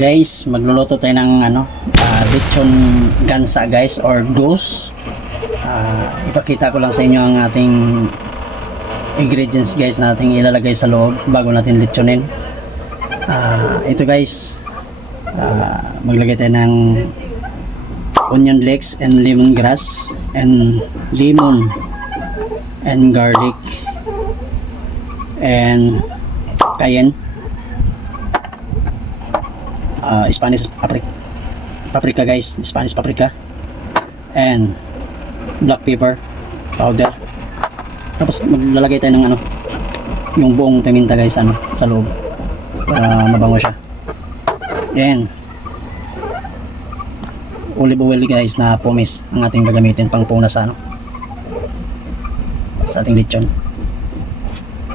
Guys, magluluto tayo ng lechon gansa guys, or goose. Ipakita ko lang sa inyo ang ating ingredients guys na ating ilalagay sa loob bago natin lechonin. Ito guys, maglagay tayo ng onion leeks and lemongrass and lemon and garlic and cayenne, Spanish paprika guys, Spanish paprika, and black pepper powder. Tapos maglalagay tayo ng yung buong paminta guys sa loob para mabango siya. Then olive oil guys na pumice ang ating gagamitin pang puna sa ating lechon.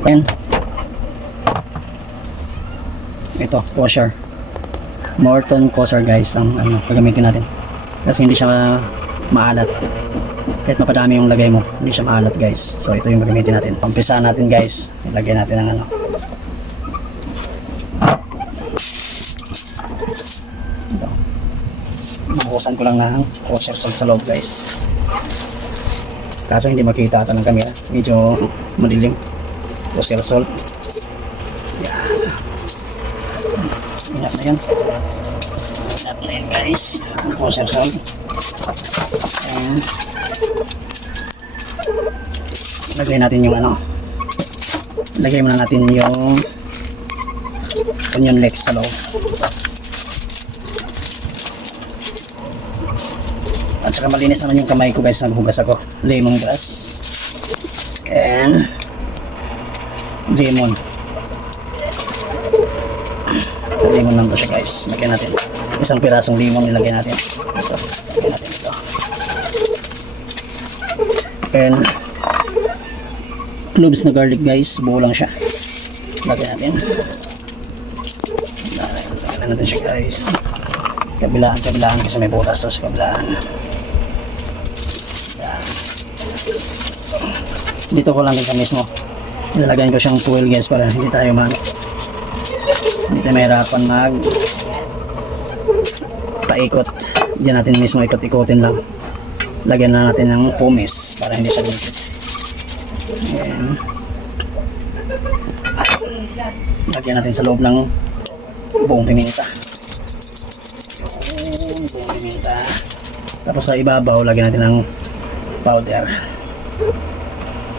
And ito, kosher, Morton kosher guys ang gagamitin natin kasi hindi siya maalat. Kahit mapadami yung lagay mo, hindi siya maalat guys. So ito yung gagamitin natin. Pampisa natin guys, ilagay natin ng ito. Makukusan ko lang ng kosher salt sa loob guys, kaso hindi makita ata ng camera, medyo madilim. Kosher salt, yan. Ingat na yan, ingat na yan guys, kosher salt. And lagay natin yung lagay muna natin yung onion leeks sa loob. At saka malinis naman yung kamay ko guys, naghugas ako. Lemongrass and lemon lang to siya guys. Lagyan natin isang pirasong lemon, nilagay natin ito. Lagyan natin ito. And cloves na garlic guys, buo lang siya. Lagyan natin siya guys. Kabilaan kasi may butas, tapos kabilaan. Dito ko lang din sa mismo ilalagyan ko siyang foil guys para hindi tayo mahirapan paikot. Diyan natin mismo ikot-ikotin lang. Lagyan na natin ng pumice para hindi siya lumikit. Ayan. Lagyan natin sa loob ng buong piminta. Buong piminta. Tapos sa ibabaw lagyan natin ng powder,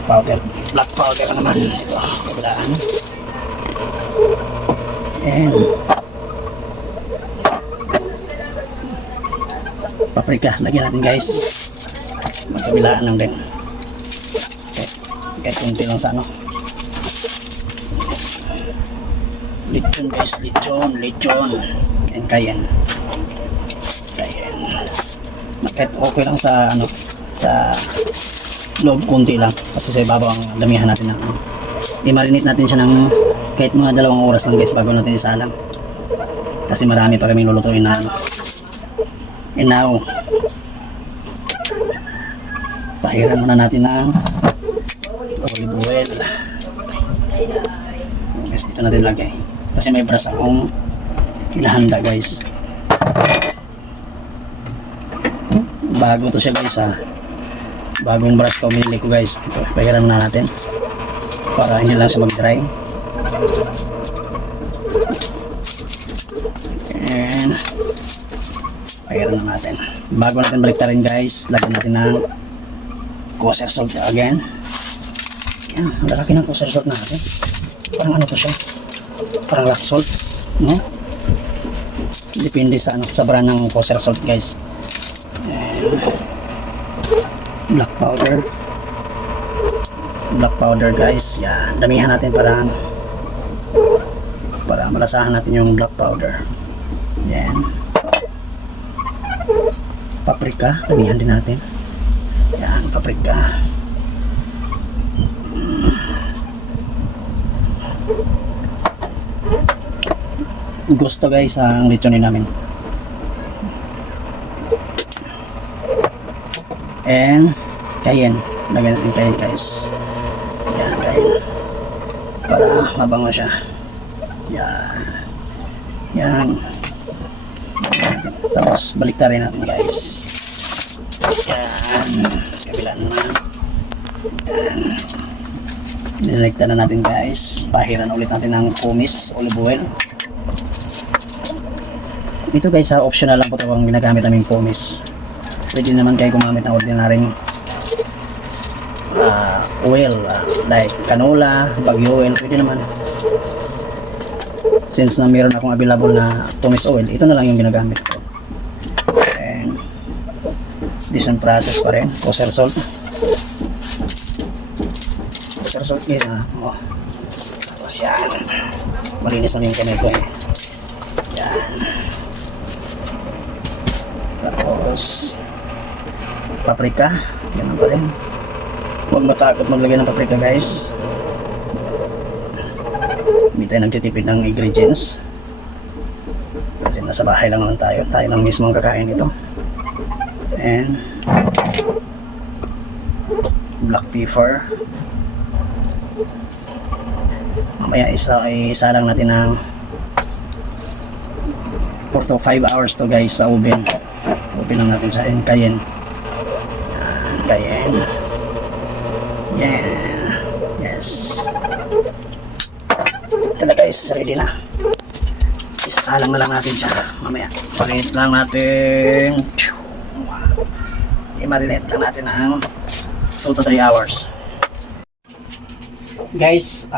black powder naman ito, kabilaan. And paprika lagyan natin guys, magkabilaan lang din. Kahit kunti lang sa lechon guys, lechon and cayenne. Kahit okay lang sa sa loob, kunti lang kasi sa ibabaw ang damihan natin ng i-marinate natin siya ng kahit mga 2 oras lang guys bago natin isalang, kasi marami pa kaming lulutuin na now pahiran muna natin ng olive oil guys. Dito natin lagay kasi may brass akong hinahanda guys. Bago to siya guys, bagong brush to minili ko guys. Ito, pahiram na natin para hindi lang siya mag dry. And pahiram na natin. Bago natin baliktarin guys, lagyan natin ng kosher salt again. Yan, ang lalaki ng kosher salt natin. Parang to siya, parang rock salt, no? Depende sa sa brand ng kosher salt guys. Black powder guys, yan, damihan natin para malasahan natin yung black powder. Yan, paprika, damihan din natin. Yan, paprika. Gusto guys ang lechonin namin. And cayenne, lagyan natin cayenne guys. Yan, para mabango siya. Yan. Yan. Tapos baliktarin natin guys. Yan. Kabila naman. Yan. Nilikta na natin guys. Pahiran ulit natin ng kumis, olive oil. Ito guys, optional lang po ito ang ginagamit namin kumis. Pwede naman kayo gumamit ng ordinary oil, like canola, bagyo oil, pwede naman. Since na meron akong available na kumis oil, ito na lang yung ginagamit ko. And this one process pa rin, kosher salt. Kosher salt guys, tapos yan, malinis namin yung kamay ko eh. Yan. Tapos paprika, ganun pa rin. Huwag matakot maglagay ng paprika guys. Hindi tayo nagtitipid ng ingredients kasi nasa bahay lang tayo lang mismo ang kakain ito. And black pepper. Mamaya isa lang natin ng 4 to 5 hours to guys sa oven lang natin sa cayenne. Cayenne. Yeah. Yes. Ito na guys, ready na. Isasalang na lang natin siya mamaya. Marinate lang natin. I-marinate lang natin ng 2 to 3 hours. Guys,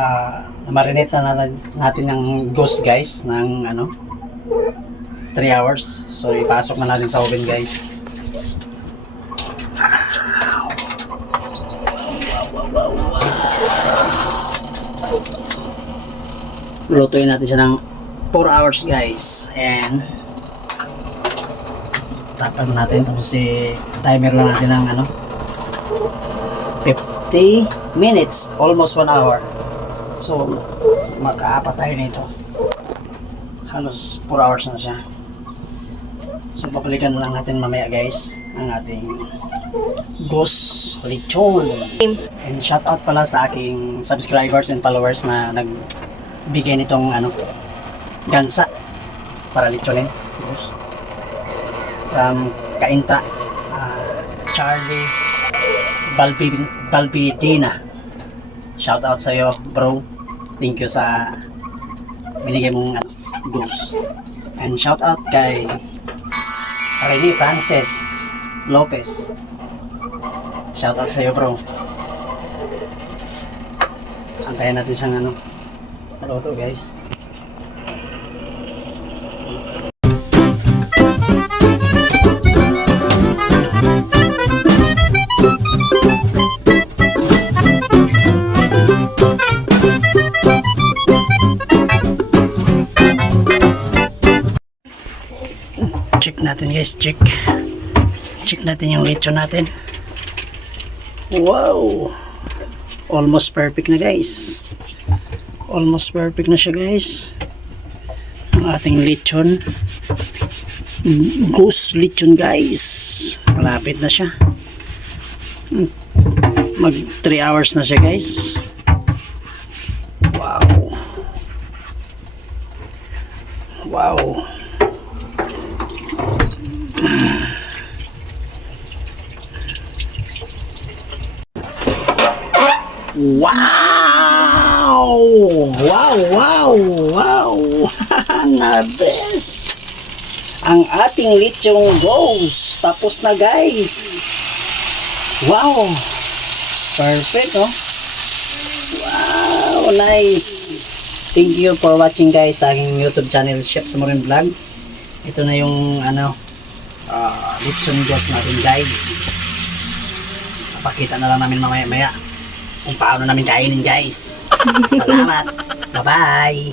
marinate na natin ng ghost guys ng 3 hours. So ipasok na natin sa oven guys. Lutuin natin siya ng 4 hours guys. And takpan natin, tapos timer lang natin ng 50 minutes, almost 1 hour. So magkaapat tayo nito, halos 4 hours na siya. So babalikan lang natin mamaya guys ang ating ghost lechon. And shout out pala sa aking subscribers and followers na nagbigay nitong gansa para lechonin. From Kainta, Charlie Balbidina. Shout out sa iyo bro. Thank you sa binigay mong ghost. And shout out kay Rene Frances Lopez. Shout out sa iyo bro. Antayin natin siyang maluto guys. Check natin guys, check natin yung lechon natin. Wow, almost perfect na guys, almost perfect na siya guys, ang ating lechon, ghost lechon guys. Malapit na siya, mag 3 hours na siya guys. Wow, wow. Wow! Wow! Nabes! Ang ating lechong ghost. Tapos na guys. Wow! Perfect, oh. Wow! Nice! Thank you for watching guys sa aking YouTube channel, Chef Samurin Vlog. Ito na yung lechon ghost natin guys. Papakita na lang namin mamaya kung paano namin kainin guys. Salamat. Bye bye.